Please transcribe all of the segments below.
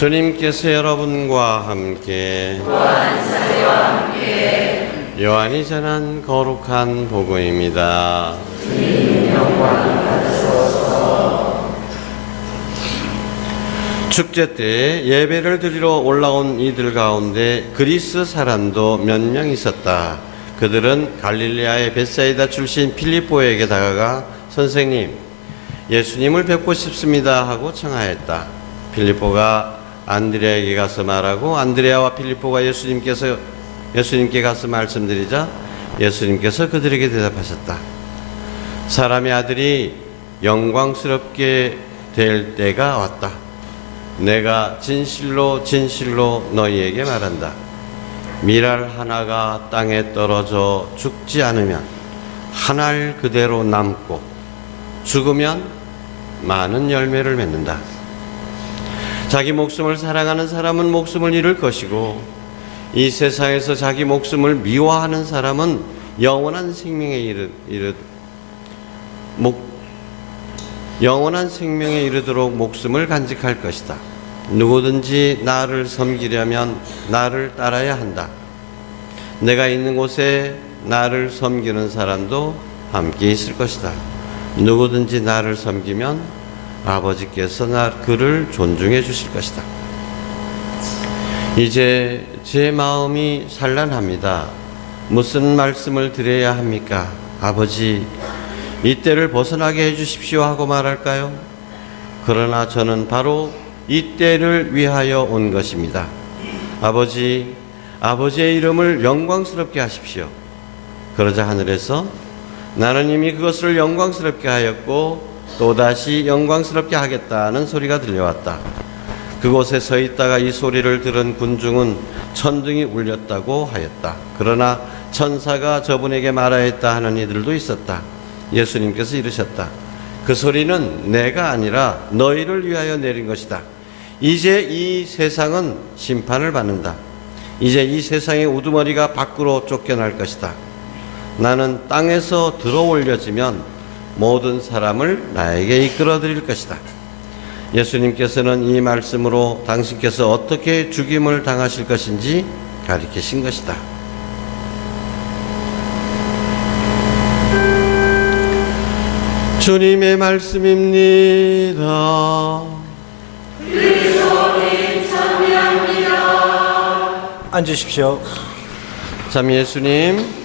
주님께서 여러분과 함께 요한이 전한 거룩한 복음입니다. 축제 때 예배를 드리러 올라온 이들 가운데 그리스 사람도 몇 명 있었다. 그들은 갈릴레아의 벳사이다 출신 필립보에게 다가가 선생님, 예수님을 뵙고 싶습니다 하고 청하였다. 필립보가 안드레아에게 가서 말하고 안드레아와 필립보가 예수님께 가서 말씀드리자 예수님께서 그들에게 대답하셨다. 사람의 아들이 영광스럽게 될 때가 왔다. 내가 진실로 진실로 너희에게 말한다. 밀알 하나가 땅에 떨어져 죽지 않으면 한 알 그대로 남고 죽으면 많은 열매를 맺는다. 자기 목숨을 사랑하는 사람은 목숨을 잃을 것이고 이 세상에서 자기 목숨을 미워하는 사람은 영원한 생명에 이르도록 목숨을 간직할 것이다. 누구든지 나를 섬기려면 나를 따라야 한다. 내가 있는 곳에 나를 섬기는 사람도 함께 있을 것이다. 누구든지 나를 섬기면 아버지께서 그를 존중해 주실 것이다. 이제 제 마음이 산란합니다. 무슨 말씀을 드려야 합니까? 아버지, 이 때를 벗어나게 해 주십시오 하고 말할까요? 그러나 저는 바로 이 때를 위하여 온 것입니다. 아버지, 아버지의 이름을 영광스럽게 하십시오. 그러자 하늘에서 나는 이미 그것을 영광스럽게 하였고 또다시 영광스럽게 하겠다는 소리가 들려왔다. 그곳에 서 있다가 이 소리를 들은 군중은 천둥이 울렸다고 하였다. 그러나 천사가 저분에게 말하였다 하는 이들도 있었다. 예수님께서 이르셨다. 그 소리는 내가 아니라 너희를 위하여 내린 것이다. 이제 이 세상은 심판을 받는다. 이제 이 세상의 우두머리가 밖으로 쫓겨날 것이다. 나는 땅에서 들어 올려지면 모든 사람을 나에게 이끌어 드릴 것이다. 예수님께서는 이 말씀으로 당신께서 어떻게 죽임을 당하실 것인지 가리키신 것이다. 주님의 말씀입니다. 그리스도님 찬미합니다. 앉으십시오. 참 예수님,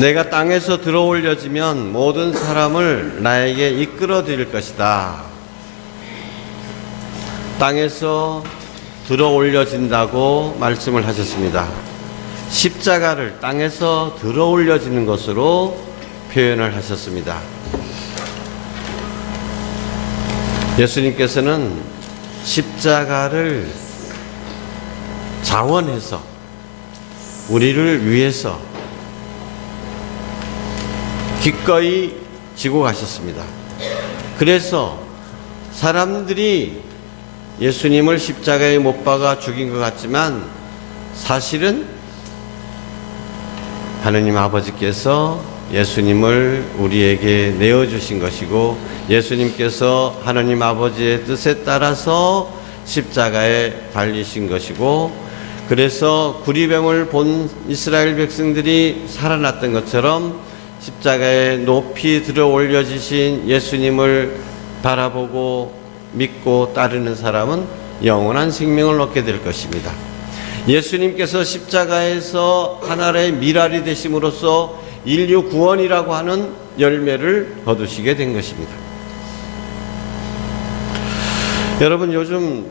내가 땅에서 들어 올려지면 모든 사람을 나에게 이끌어 드릴 것이다. 땅에서 들어 올려진다고 말씀을 하셨습니다. 십자가를 땅에서 들어 올려지는 것으로 표현을 하셨습니다. 예수님께서는 십자가를 자원해서 우리를 위해서 기꺼이 지고 가셨습니다. 그래서 사람들이 예수님을 십자가에 못 박아 죽인 것 같지만 사실은 하느님 아버지께서 예수님을 우리에게 내어주신 것이고 예수님께서 하느님 아버지의 뜻에 따라서 십자가에 달리신 것이고 그래서 구리뱀을 본 이스라엘 백성들이 살아났던 것처럼 십자가에 높이 들어 올려지신 예수님을 바라보고 믿고 따르는 사람은 영원한 생명을 얻게 될 것입니다. 예수님께서 십자가에서 하나의 밀알이 되심으로써 인류 구원이라고 하는 열매를 거두시게 된 것입니다. 여러분 요즘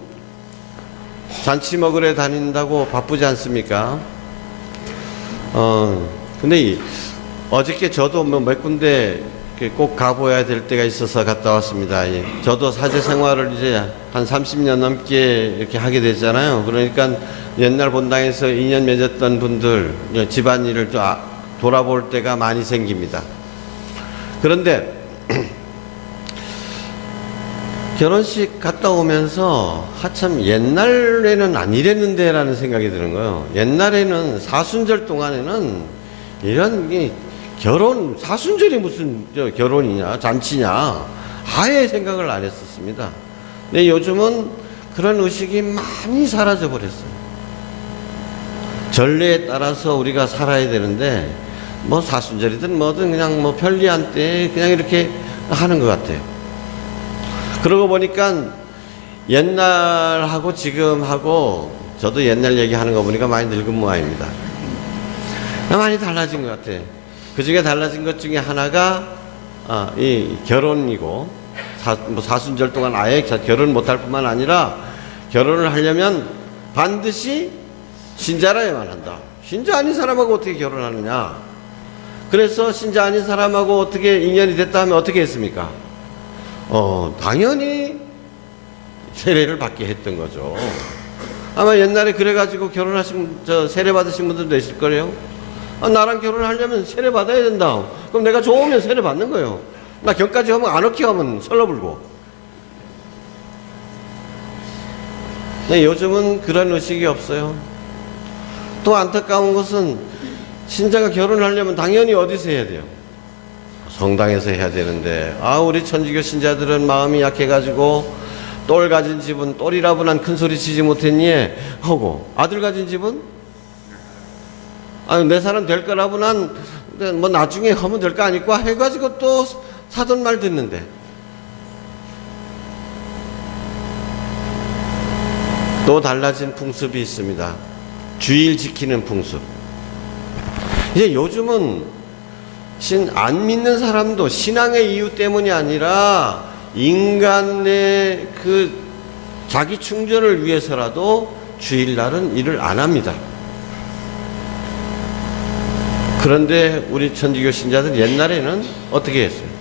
잔치 먹으러 다닌다고 바쁘지 않습니까? 근데 어저께 저도 몇 군데 꼭 가봐야 될 때가 있어서 갔다 왔습니다. 저도 사제 생활을 이제 한 30년 넘게 이렇게 하게 됐잖아요. 그러니까 옛날 본당에서 인연 맺었던 분들 집안일을 또 돌아볼 때가 많이 생깁니다. 그런데 결혼식 갔다 오면서 하참 옛날에는 안 이랬는데 라는 생각이 드는 거예요. 옛날에는 사순절 동안에는 이런 사순절이 무슨 결혼이냐 잔치냐 아예 생각을 안 했었습니다. 근데 요즘은 그런 의식이 많이 사라져 버렸어요. 전례에 따라서 우리가 살아야 되는데 뭐 사순절이든 뭐든 그냥 뭐 편리한 때 그냥 이렇게 하는 것 같아요. 그러고 보니까 옛날하고 지금하고 저도 옛날 얘기하는 거 보니까 많이 늙은 모양입니다. 많이 달라진 것 같아요. 그 중에 달라진 것 중에 하나가 이 결혼이고 사순절 동안 아예 결혼 못할 뿐만 아니라 결혼을 하려면 반드시 신자라야만 한다. 신자 아닌 사람하고 어떻게 결혼하느냐. 그래서 신자 아닌 사람하고 어떻게 인연이 됐다 하면 어떻게 했습니까? 당연히 세례를 받게 했던 거죠. 아마 옛날에 그래가지고 세례 받으신 분들도 있을 거예요. 나랑 결혼하려면 세례 받아야 된다. 그럼 내가 좋으면 세례 받는 거예요. 나 경까지 하면 안 오게 하면 설러불고. 근데 요즘은 그런 의식이 없어요. 또 안타까운 것은 신자가 결혼을 하려면 당연히 어디서 해야 돼요? 성당에서 해야 되는데 우리 천주교 신자들은 마음이 약해가지고 똘 가진 집은 똘이라고는 큰 소리 치지 못했니? 하고 아들 가진 집은 내 사람 될 거라고는 뭐 나중에 하면 될 거 아니까 해가지고 또 사돈 말 듣는데 또 달라진 풍습이 있습니다. 주일 지키는 풍습. 이제 요즘은 안 믿는 사람도 신앙의 이유 때문이 아니라 인간의 그 자기 충전을 위해서라도 주일날은 일을 안 합니다. 그런데 우리 천주교 신자들 옛날에는 어떻게 했어요?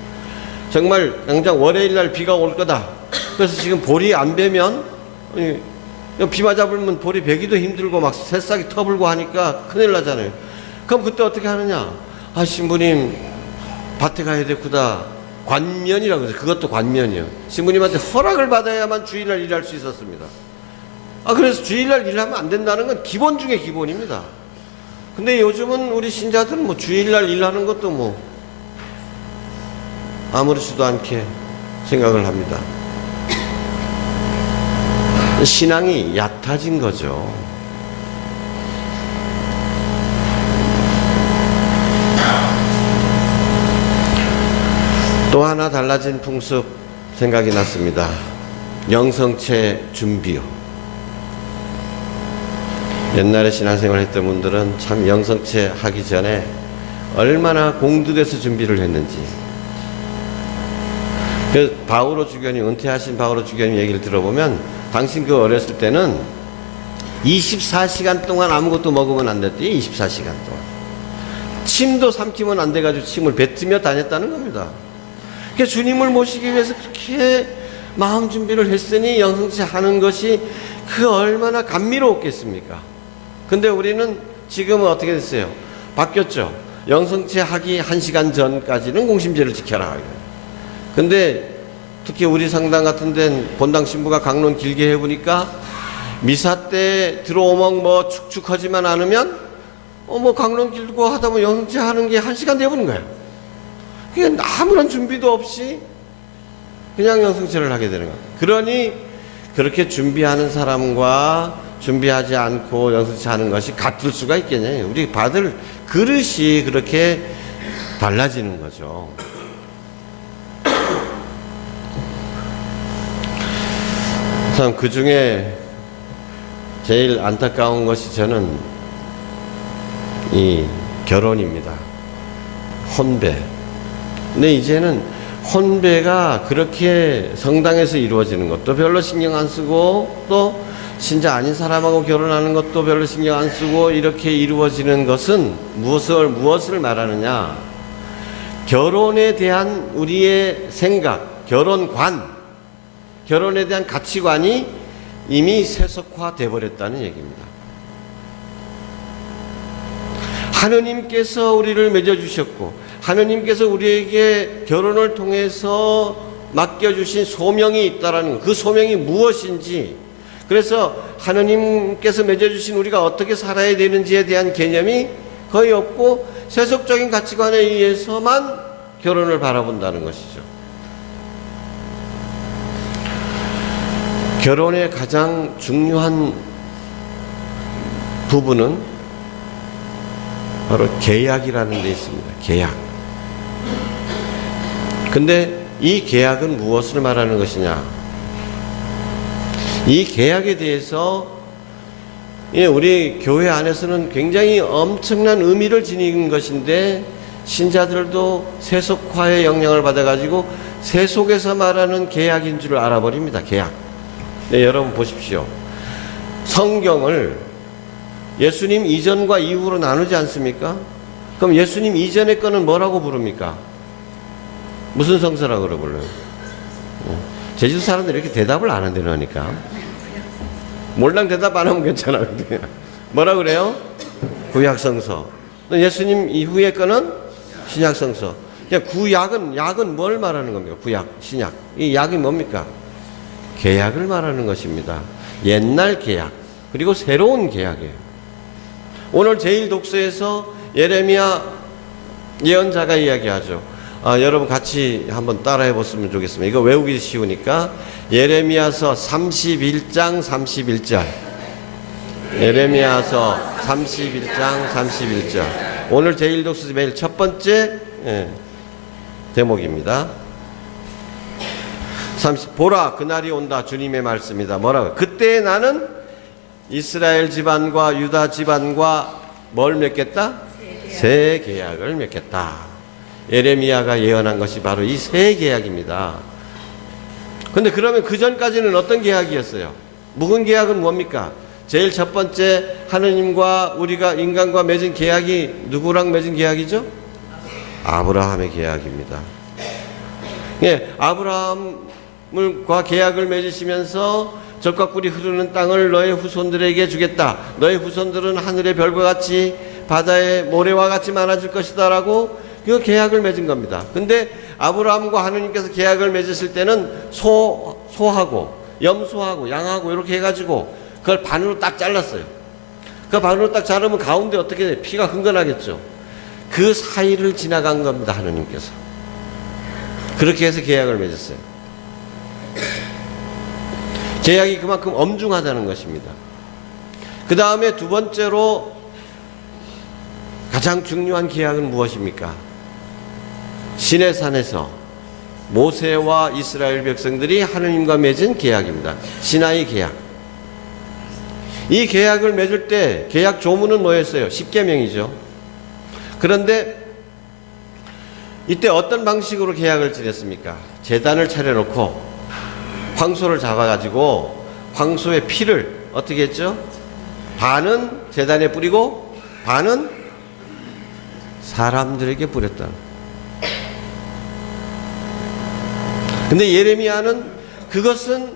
정말 당장 월요일날 비가 올 거다. 그래서 지금 보리 안 베면 비 맞아 불면 보리 베기도 힘들고 막 새싹이 터불고 하니까 큰일 나잖아요. 그럼 그때 어떻게 하느냐? 신부님 밭에 가야 되구다. 관면이라고 해서 그것도 관면이요. 신부님한테 허락을 받아야만 주일날 일할 수 있었습니다. 그래서 주일날 일하면 안 된다는 건 기본 중에 기본입니다. 근데 요즘은 우리 신자들은 뭐 주일날 일하는 것도 뭐 아무렇지도 않게 생각을 합니다. 신앙이 얕아진 거죠. 또 하나 달라진 풍습 생각이 났습니다. 영성체 준비요. 옛날에 신앙생활 했던 분들은 참 영성체 하기 전에 얼마나 공들여서 준비를 했는지. 그래서 바오로 주교님, 은퇴하신 바오로 주교님 얘기를 들어보면 당신 그 어렸을 때는 24시간 동안 아무것도 먹으면 안 됐대. 24시간 동안 침도 삼키면 안 돼가지고 침을 뱉으며 다녔다는 겁니다. 그러니까 주님을 모시기 위해서 그렇게 마음 준비를 했으니 영성체 하는 것이 그 얼마나 감미로웠겠습니까? 근데 우리는 지금은 어떻게 됐어요? 바뀌었죠. 영성체 하기 1시간 전까지는 공심제를 지켜라. 근데 특히 우리 성당 같은 데는 본당 신부가 강론 길게 해보니까 미사 때 들어오면 뭐 축축하지만 않으면 뭐 강론 길고 하다 보면 영성체 하는 게 1시간 되어버린 거예요. 그냥 아무런 준비도 없이 그냥 영성체를 하게 되는 거예요. 그러니 그렇게 준비하는 사람과 준비하지 않고 영성체 하는 것이 같을 수가 있겠냐요. 우리 받을 그릇이 그렇게 달라지는 거죠. 참 그 중에 제일 안타까운 것이 저는 이 결혼입니다. 혼배. 근데 이제는 혼배가 그렇게 성당에서 이루어지는 것도 별로 신경 안 쓰고 또 신자 아닌 사람하고 결혼하는 것도 별로 신경 안 쓰고 이렇게 이루어지는 것은 무엇을 말하느냐? 결혼에 대한 우리의 생각, 결혼에 대한 가치관이 이미 세속화돼 버렸다는 얘기입니다. 하느님께서 우리를 맺어주셨고 하느님께서 우리에게 결혼을 통해서 맡겨주신 소명이 있다라는 그 소명이 무엇인지, 그래서 하느님께서 맺어주신 우리가 어떻게 살아야 되는지에 대한 개념이 거의 없고 세속적인 가치관에 의해서만 결혼을 바라본다는 것이죠. 결혼의 가장 중요한 부분은 바로 계약이라는 데 있습니다. 계약. 근데 이 계약은 무엇을 말하는 것이냐? 이 계약에 대해서 우리 교회 안에서는 굉장히 엄청난 의미를 지닌 것인데, 신자들도 세속화의 영향을 받아가지고 세속에서 말하는 계약인 줄 알아버립니다. 계약. 네, 여러분 보십시오. 성경을 예수님 이전과 이후로 나누지 않습니까? 그럼 예수님 이전의 거는 뭐라고 부릅니까? 무슨 성서라고 불러요? 제주도 사람들이 이렇게 대답을 안 한다니까. 몰랑 대답 안 하면 괜찮아. 뭐라 그래요? 구약성서. 예수님 이후의 거는 신약성서. 약은 뭘 말하는 겁니까? 구약, 신약. 이 약이 뭡니까? 계약을 말하는 것입니다. 옛날 계약, 그리고 새로운 계약이에요. 오늘 제1독서에서 예레미야 예언자가 이야기하죠. 여러분 같이 한번 따라해 보시면 좋겠습니다. 이거 외우기 쉬우니까 예레미야서 31장 31절. 예레미야서 31장 31절. 오늘 제1독서 매일 첫 번째 대목입니다. 보라, 그날이 온다. 주님의 말씀이다. 뭐라고? 그때 나는 이스라엘 집안과 유다 집안과 뭘 맺겠다? 새 계약을 맺겠다. 예레미야가 예언한 것이 바로 이 새 계약입니다. 근데 그러면 그 전까지는 어떤 계약이었어요? 묵은 계약은 뭡니까? 제일 첫 번째, 하느님과 우리가 인간과 맺은 계약이 누구랑 맺은 계약이죠? 아브라함의 계약입니다. 예, 아브라함과 계약을 맺으시면서 젖과 꿀이 흐르는 땅을 너의 후손들에게 주겠다. 너의 후손들은 하늘의 별과 같이 바다의 모래와 같이 많아질 것이다 라고 그 계약을 맺은 겁니다. 근데 아브라함과 하느님께서 계약을 맺으실 때는 소하고 염소하고 양하고 이렇게 해가지고 그걸 반으로 딱 잘랐어요. 그 반으로 딱 자르면 가운데 어떻게 돼? 피가 흥건하겠죠. 그 사이를 지나간 겁니다. 하느님께서 그렇게 해서 계약을 맺었어요. 계약이 그만큼 엄중하다는 것입니다. 그 다음에 두 번째로 가장 중요한 계약은 무엇입니까? 시내산에서 모세와 이스라엘 백성들이 하느님과 맺은 계약입니다. 시나이 계약. 이 계약을 맺을 때 계약 조문은 뭐였어요? 십계명이죠. 그런데 이때 어떤 방식으로 계약을 지냈습니까? 제단을 차려놓고 황소를 잡아가지고 황소의 피를 어떻게 했죠? 반은 제단에 뿌리고 반은 사람들에게 뿌렸다. 근데 예레미야는 그것은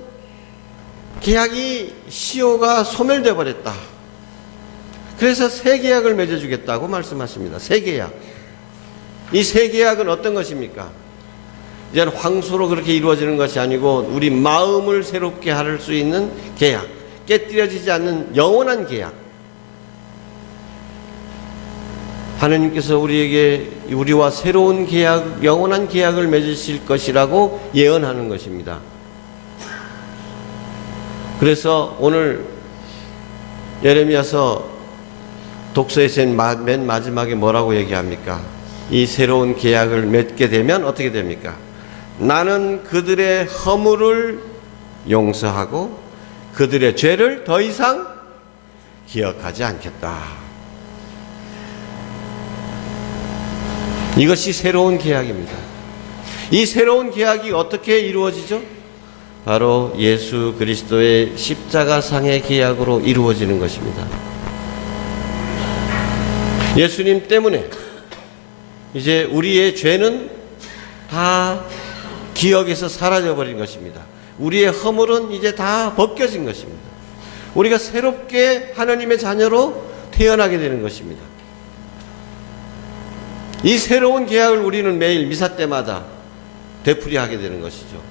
계약이 시효가 소멸돼 버렸다. 그래서 새 계약을 맺어주겠다고 말씀하십니다. 새 계약. 이 새 계약은 어떤 것입니까? 이제는 황소로 그렇게 이루어지는 것이 아니고 우리 마음을 새롭게 할 수 있는 계약, 깨뜨려지지 않는 영원한 계약. 하느님께서 우리와 새로운 계약, 영원한 계약을 맺으실 것이라고 예언하는 것입니다. 그래서 오늘 예레미야서 독서의 맨 마지막에 뭐라고 얘기합니까? 이 새로운 계약을 맺게 되면 어떻게 됩니까? 나는 그들의 허물을 용서하고 그들의 죄를 더 이상 기억하지 않겠다. 이것이 새로운 계약입니다. 이 새로운 계약이 어떻게 이루어지죠? 바로 예수 그리스도의 십자가상의 계약으로 이루어지는 것입니다. 예수님 때문에 이제 우리의 죄는 다 기억에서 사라져버린 것입니다. 우리의 허물은 이제 다 벗겨진 것입니다. 우리가 새롭게 하나님의 자녀로 태어나게 되는 것입니다. 이 새로운 계약을 우리는 매일 미사 때마다 되풀이하게 되는 것이죠.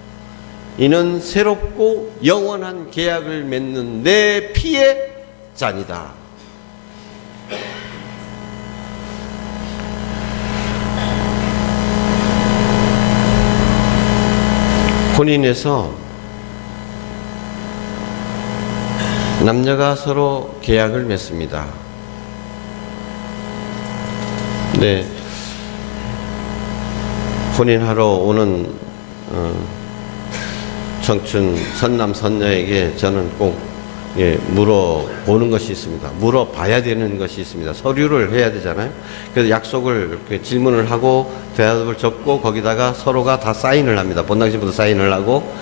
이는 새롭고 영원한 계약을 맺는 내 피의 잔이다. 혼인에서 남녀가 서로 계약을 맺습니다. 네, 혼인하러 오는 청춘 선남 선녀에게 저는 꼭 물어보는 것이 있습니다. 물어봐야 되는 것이 있습니다. 서류를 해야 되잖아요. 그래서 약속을 이렇게 질문을 하고 대답을 적고 거기다가 서로가 다 사인을 합니다. 본당신부도 사인을 하고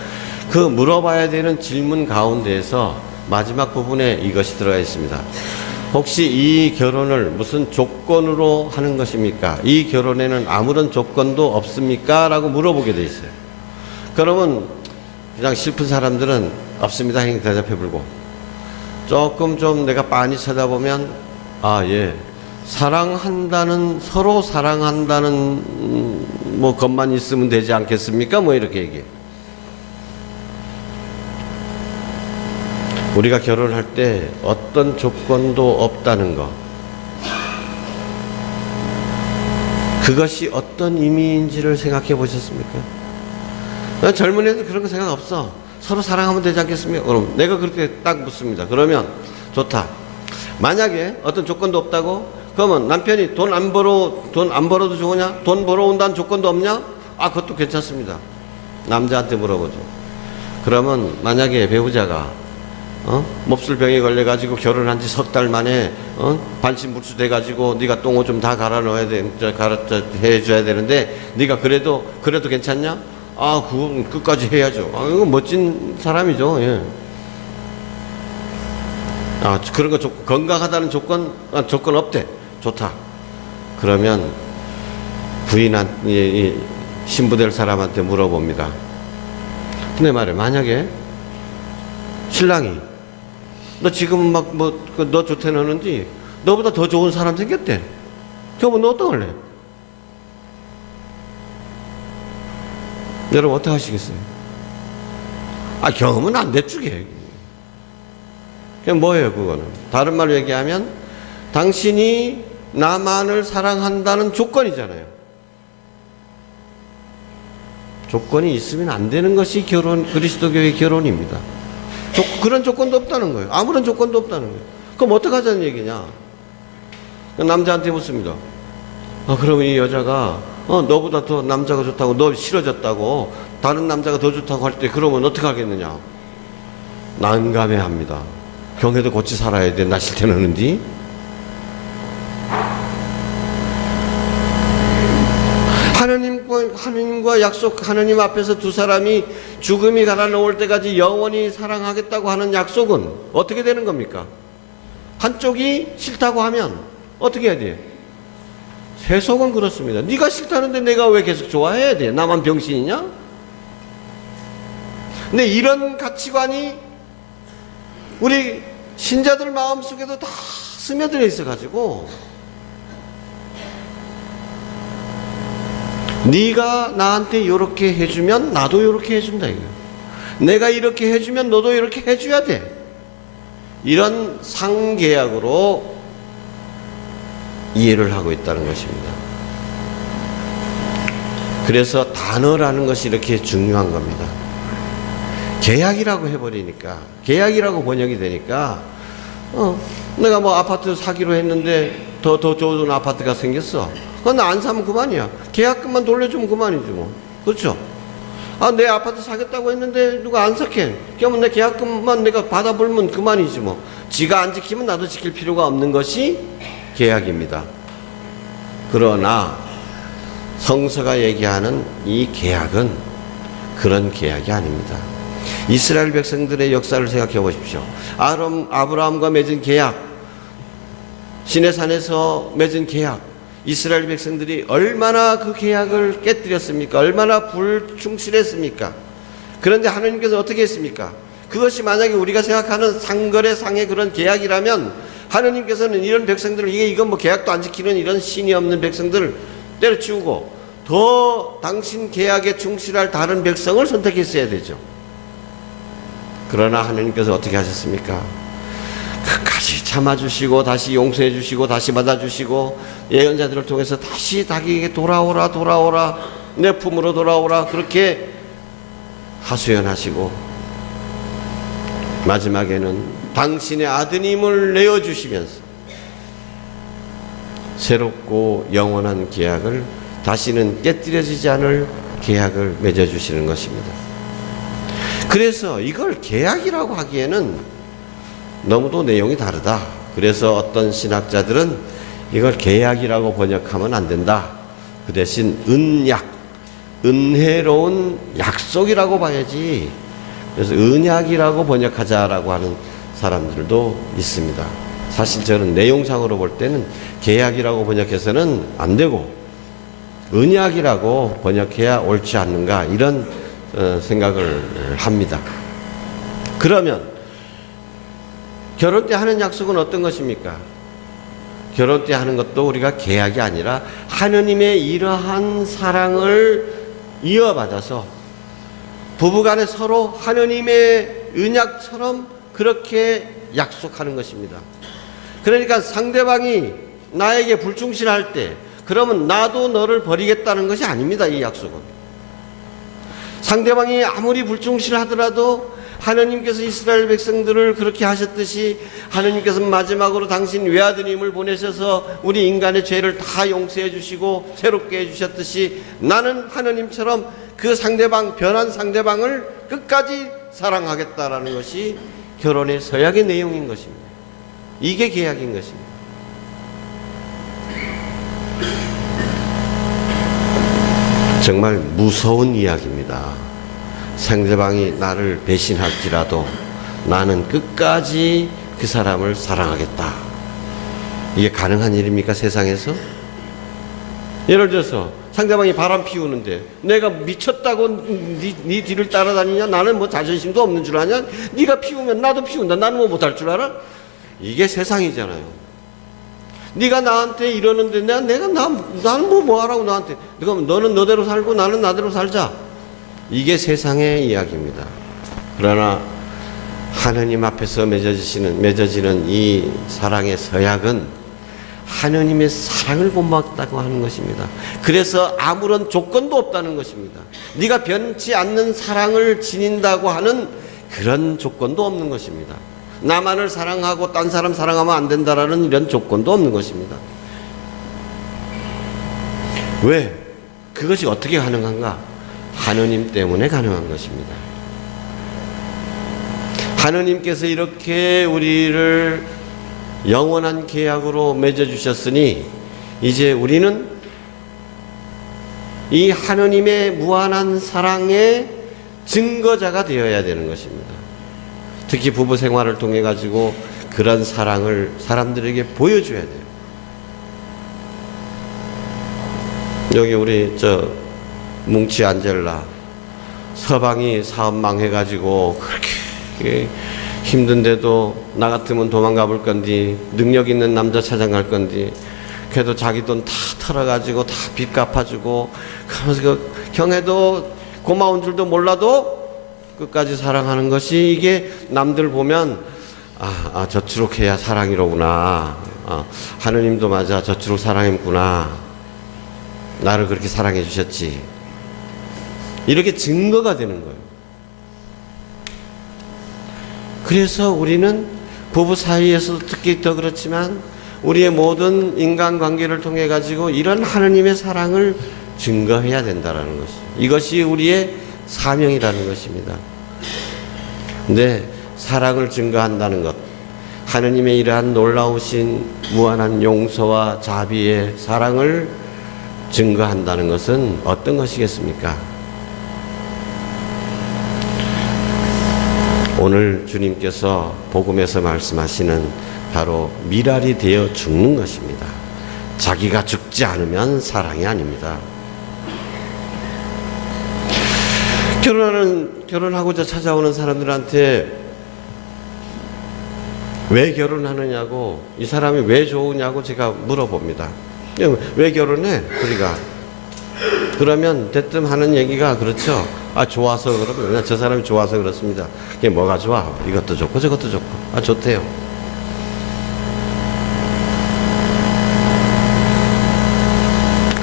그 물어봐야 되는 질문 가운데에서 마지막 부분에 이것이 들어가 있습니다. 혹시 이 결혼을 무슨 조건으로 하는 것입니까? 이 결혼에는 아무런 조건도 없습니까? 라고 물어보게 돼 있어요. 그러면 그냥 슬픈 사람들은 없습니다. 행위 대답해 불고 조금 좀 내가 빤히 쳐다보면 사랑한다는 서로 사랑한다는 뭐 것만 있으면 되지 않겠습니까? 뭐 이렇게 얘기해. 우리가 결혼할 때 어떤 조건도 없다는 것, 그것이 어떤 의미인지를 생각해 보셨습니까? 젊은 애들 그런 거 생각 없어. 서로 사랑하면 되지 않겠습니까? 그럼 내가 그렇게 딱 묻습니다. 그러면 좋다. 만약에 어떤 조건도 없다고? 그러면 남편이 돈 안 벌어도 좋으냐? 돈 벌어온다는 조건도 없냐? 그것도 괜찮습니다. 남자한테 물어보죠. 그러면 만약에 배우자가 몹쓸 병에 걸려가지고 결혼한 지 석 달 만에 반신불수 돼가지고 네가 똥오 좀 다 갈아 넣어야 돼, 해줘야 되는데 네가 그래도 괜찮냐? 그건 끝까지 해야죠. 이거 멋진 사람이죠. 예. 그런 거 건강하다는 조건 없대. 좋다. 그러면 신부 될 사람한테 물어봅니다. 근데 말이야, 만약에 신랑이 너 지금 너 좋대 너는지 너보다 더 좋은 사람 생겼대. 그러면 너 어떡할래? 여러분 어떻게 하시겠어요? 경험은 안 대주게. 그게 뭐예요, 그거는? 다른 말로 얘기하면 당신이 나만을 사랑한다는 조건이잖아요. 조건이 있으면 안 되는 것이 그리스도교의 결혼입니다. 그런 조건도 없다는 거예요. 아무런 조건도 없다는 거예요. 그럼 어떡하자는 얘기냐? 남자한테 묻습니다. 그러면 이 여자가 너보다 더 남자가 좋다고, 너 싫어졌다고, 다른 남자가 더 좋다고 할 때 그러면 어떻게 하겠느냐? 난감해합니다. 경혜도 고치 살아야 돼. 나 싫다는디. 하느님과 약속, 하느님 앞에서 두 사람이 죽음이 갈아 넣을 때까지 영원히 사랑하겠다고 하는 약속은 어떻게 되는 겁니까? 한쪽이 싫다고 하면 어떻게 해야 돼? 세속은 그렇습니다. 네가 싫다는데 내가 왜 계속 좋아해야 돼? 나만 병신이냐? 근데 이런 가치관이 우리 신자들 마음속에도 다 스며들어 있어가지고 네가 나한테 이렇게 해주면 나도 이렇게 해준다 이거야. 내가 이렇게 해주면 너도 이렇게 해줘야 돼. 이런 상계약으로 이해를 하고 있다는 것입니다. 그래서 단어라는 것이 이렇게 중요한 겁니다. 계약이라고 해버리니까, 계약이라고 번역이 되니까 내가 아파트 사기로 했는데 더 좋은 아파트가 생겼어. 그건 나 안 사면 그만이야. 계약금만 돌려주면 그만이지 뭐. 그렇죠? 내 아파트 사겠다고 했는데 누가 안 사게. 그러면 내 계약금만 내가 받아불면 그만이지 뭐. 지가 안 지키면 나도 지킬 필요가 없는 것이 계약입니다. 그러나 성서가 얘기하는 이 계약은 그런 계약이 아닙니다. 이스라엘 백성들의 역사를 생각해 보십시오. 아브라함과 맺은 계약, 시내산에서 맺은 계약, 이스라엘 백성들이 얼마나 그 계약을 깨뜨렸습니까? 얼마나 불충실했습니까? 그런데 하나님께서 어떻게 했습니까? 그것이 만약에 우리가 생각하는 상거래상의 그런 계약이라면 하나님께서는 이런 백성들을 이건 뭐 계약도 안 지키는 이런 신이 없는 백성들을 때려치우고 더 당신 계약에 충실할 다른 백성을 선택했어야 되죠. 그러나 하나님께서 어떻게 하셨습니까? 끝까지 참아주시고 다시 용서해주시고 다시 받아주시고 예언자들을 통해서 다시 자기에게 돌아오라 내 품으로 돌아오라 그렇게 하소연하시고 마지막에는 당신의 아드님을 내어주시면서 새롭고 영원한 계약을, 다시는 깨뜨려지지 않을 계약을 맺어주시는 것입니다. 그래서 이걸 계약이라고 하기에는 너무도 내용이 다르다. 그래서 어떤 신학자들은 이걸 계약이라고 번역하면 안 된다. 그 대신 은약, 은혜로운 약속이라고 봐야지. 그래서 은약이라고 번역하자라고 하는 사람들도 있습니다. 사실 저는 내용상으로 볼 때는 계약이라고 번역해서는 안 되고 은약이라고 번역해야 옳지 않는가, 이런 생각을 합니다. 그러면 결혼 때 하는 약속은 어떤 것입니까? 결혼 때 하는 것도 우리가 계약이 아니라 하느님의 이러한 사랑을 이어받아서 부부간에 서로 하느님의 언약처럼 그렇게 약속하는 것입니다. 그러니까 상대방이 나에게 불충실할 때 그러면 나도 너를 버리겠다는 것이 아닙니다. 이 약속은 상대방이 아무리 불충실하더라도 하느님께서 이스라엘 백성들을 그렇게 하셨듯이 하느님께서 마지막으로 당신 외아드님을 보내셔서 우리 인간의 죄를 다 용서해 주시고 새롭게 해 주셨듯이 나는 하느님처럼 그 상대방, 변한 상대방을 끝까지 사랑하겠다라는 것이 결혼의 서약의 내용인 것입니다. 이게 계약인 것입니다. 정말 무서운 이야기입니다. 상대방이 나를 배신할지라도 나는 끝까지 그 사람을 사랑하겠다. 이게 가능한 일입니까, 세상에서? 예를 들어서 상대방이 바람 피우는데 내가 미쳤다고 네 뒤를 따라다니냐? 나는 뭐 자존심도 없는 줄 아냐? 네가 피우면 나도 피운다. 나는 뭐 못할 줄 알아? 이게 세상이잖아요. 네가 나한테 이러는데 나는 뭐 하라고 나한테. 너는 너대로 살고 나는 나대로 살자. 이게 세상의 이야기입니다. 그러나 하느님 앞에서 맺어지는 이 사랑의 서약은 하느님의 사랑을 본받았다고 하는 것입니다. 그래서 아무런 조건도 없다는 것입니다. 네가 변치 않는 사랑을 지닌다고 하는 그런 조건도 없는 것입니다. 나만을 사랑하고 딴 사람 사랑하면 안 된다라는 이런 조건도 없는 것입니다. 왜? 그것이 어떻게 가능한가? 하느님 때문에 가능한 것입니다. 하느님께서 이렇게 우리를 영원한 계약으로 맺어주셨으니 이제 우리는 이 하느님의 무한한 사랑의 증거자가 되어야 되는 것입니다. 특히 부부 생활을 통해 가지고 그런 사랑을 사람들에게 보여줘야 돼요. 여기 우리 뭉치 안젤라, 서방이 사업 망해가지고 그렇게 힘든데도 나 같으면 도망가 볼 건디, 능력 있는 남자 찾아갈 건디, 그래도 자기 돈 다 털어가지고 다 빚 갚아주고, 그러면서 그 형애도 고마운 줄도 몰라도 끝까지 사랑하는 것이, 이게 남들 보면 저추록 해야 사랑이로구나. 하느님도 맞아, 저추록 사랑했구나. 나를 그렇게 사랑해 주셨지. 이렇게 증거가 되는 거예요. 그래서 우리는 부부 사이에서도 특히 더 그렇지만 우리의 모든 인간관계를 통해 가지고 이런 하느님의 사랑을 증거해야 된다는 것이죠. 이것이 우리의 사명이라는 것입니다. 근데 사랑을 증거한다는 것, 하느님의 이러한 놀라우신 무한한 용서와 자비의 사랑을 증거한다는 것은 어떤 것이겠습니까? 오늘 주님께서 복음에서 말씀하시는 바로 미랄이 되어 죽는 것입니다. 자기가 죽지 않으면 사랑이 아닙니다. 결혼하고자 찾아오는 사람들한테 왜 결혼하느냐고, 이 사람이 왜 좋으냐고 제가 물어봅니다. 왜 결혼해? 우리가. 그러면 대뜸 하는 얘기가 그렇죠. 좋아서 그러면, 저 사람이 좋아서 그렇습니다. 그게 뭐가 좋아? 이것도 좋고 저것도 좋고. 좋대요.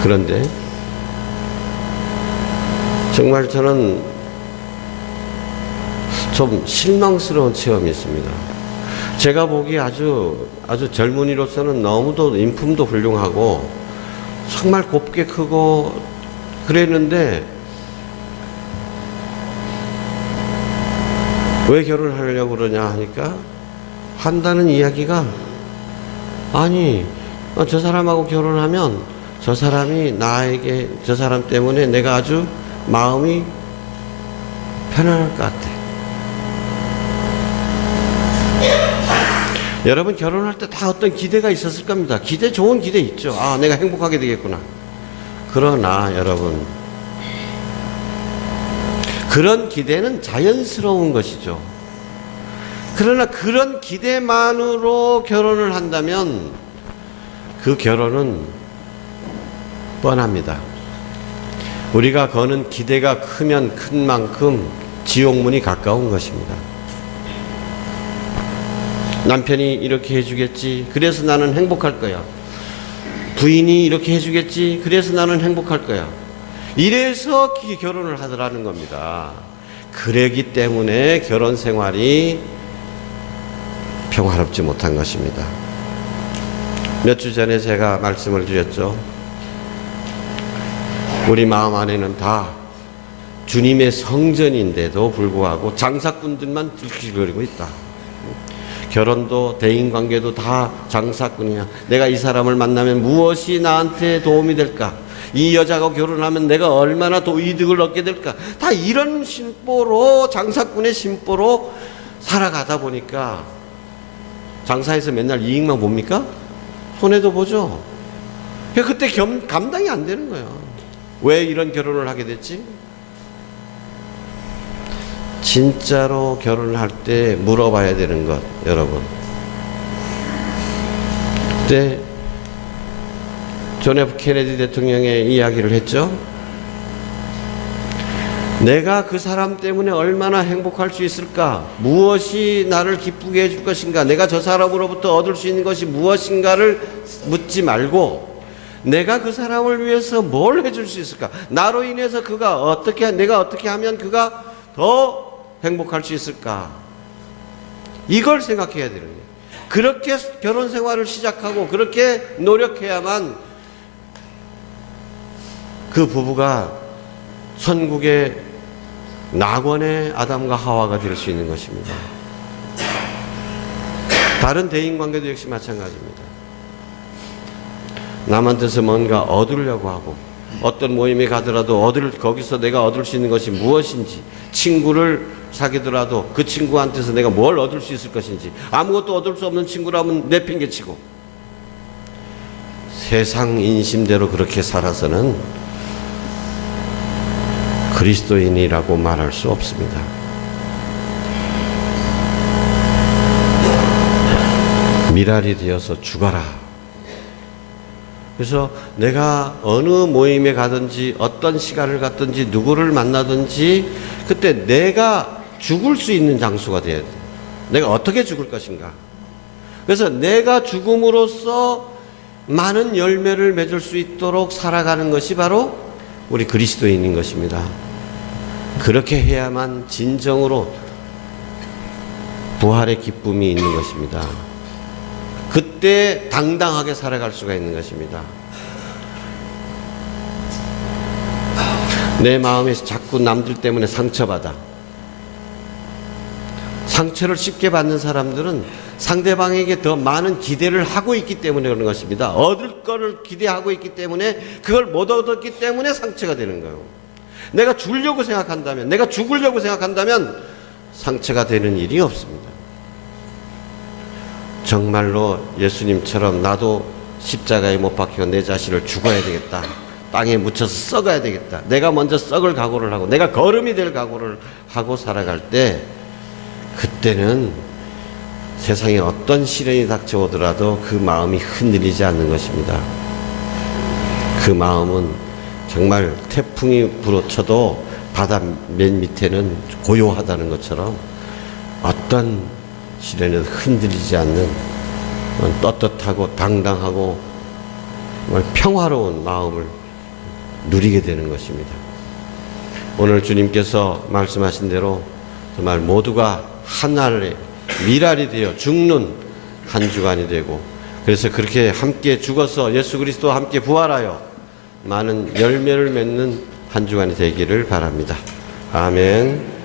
그런데 정말 저는 좀 실망스러운 체험이 있습니다. 제가 보기 아주 젊은이로서는 너무도 인품도 훌륭하고 정말 곱게 크고 그랬는데 왜 결혼하려고 그러냐 하니까 한다는 이야기가 아니 저 사람하고 결혼하면 저 사람이 나에게 저 사람 때문에 내가 아주 마음이 편안할 것 같아. 여러분 결혼할 때 다 어떤 기대가 있었을 겁니다. 좋은 기대 있죠. 아, 내가 행복하게 되겠구나. 그러나 여러분, 그런 기대는 자연스러운 것이죠. 그러나 그런 기대만으로 결혼을 한다면 그 결혼은 뻔합니다. 우리가 거는 기대가 크면 큰 만큼 지옥문이 가까운 것입니다. 남편이 이렇게 해주겠지. 그래서 나는 행복할 거야. 부인이 이렇게 해주겠지. 그래서 나는 행복할 거야. 이래서 결혼을 하더라는 겁니다. 그러기 때문에 결혼 생활이 평화롭지 못한 것입니다. 몇 주 전에 제가 말씀을 드렸죠. 우리 마음 안에는 다 주님의 성전인데도 불구하고 장사꾼들만 들끓거리고 있다. 결혼도 대인관계도 다 장사꾼이야. 내가 이 사람을 만나면 무엇이 나한테 도움이 될까? 이 여자하고 결혼하면 내가 얼마나 이득을 얻게 될까? 다 이런 심보로, 장사꾼의 심보로 살아가다 보니까 장사해서 맨날 이익만 봅니까? 손해도 보죠. 그때 감당이 안 되는 거예요. 왜 이런 결혼을 하게 됐지? 진짜로 결혼을 할 때 물어봐야 되는 것, 여러분. 그때 존 F 케네디 대통령의 이야기를 했죠. 내가 그 사람 때문에 얼마나 행복할 수 있을까? 무엇이 나를 기쁘게 해줄 것인가? 내가 저 사람으로부터 얻을 수 있는 것이 무엇인가를 묻지 말고 내가 그 사람을 위해서 뭘 해줄 수 있을까? 나로 인해서 내가 어떻게 하면 그가 더 행복할 수 있을까? 이걸 생각해야 되는 거예요. 그렇게 결혼 생활을 시작하고 그렇게 노력해야만 그 부부가 천국의 낙원의 아담과 하와가 될 수 있는 것입니다. 다른 대인관계도 역시 마찬가지입니다. 남한테서 뭔가 얻으려고 하고 어떤 모임에 가더라도 거기서 내가 얻을 수 있는 것이 무엇인지, 친구를 사귀더라도 그 친구한테서 내가 뭘 얻을 수 있을 것인지, 아무것도 얻을 수 없는 친구라면 내팽개치고 세상 인심대로 그렇게 살아서는 그리스도인이라고 말할 수 없습니다. 미랄이 되어서 죽어라. 그래서 내가 어느 모임에 가든지 어떤 시간을 갖든지 누구를 만나든지 그때 내가 죽을 수 있는 장소가 돼야 돼. 내가 어떻게 죽을 것인가. 그래서 내가 죽음으로써 많은 열매를 맺을 수 있도록 살아가는 것이 바로 우리 그리스도인인 것입니다. 그렇게 해야만 진정으로 부활의 기쁨이 있는 것입니다. 그때 당당하게 살아갈 수가 있는 것입니다. 내 마음에서 자꾸 남들 때문에 상처받아. 상처를 쉽게 받는 사람들은 상대방에게 더 많은 기대를 하고 있기 때문에 그런 것입니다. 얻을 거를 기대하고 있기 때문에 그걸 못 얻었기 때문에 상처가 되는 거예요. 내가 주려고 생각한다면, 내가 죽으려고 생각한다면 상처가 되는 일이 없습니다. 정말로 예수님처럼 나도 십자가에 못 박혀 내 자신을 죽어야 되겠다. 땅에 묻혀서 썩어야 되겠다. 내가 먼저 썩을 각오를 하고 내가 거름이 될 각오를 하고 살아갈 때 그때는 세상에 어떤 시련이 닥쳐오더라도 그 마음이 흔들리지 않는 것입니다. 그 마음은 정말 태풍이 불어쳐도 바다 맨 밑에는 고요하다는 것처럼 어떤 시련에도 흔들리지 않는 떳떳하고 당당하고 정말 평화로운 마음을 누리게 되는 것입니다. 오늘 주님께서 말씀하신 대로 정말 모두가 하나의 미랄이 되어 죽는 한 주간이 되고, 그래서 그렇게 함께 죽어서 예수 그리스도와 함께 부활하여 많은 열매를 맺는 한 주간이 되기를 바랍니다. 아멘.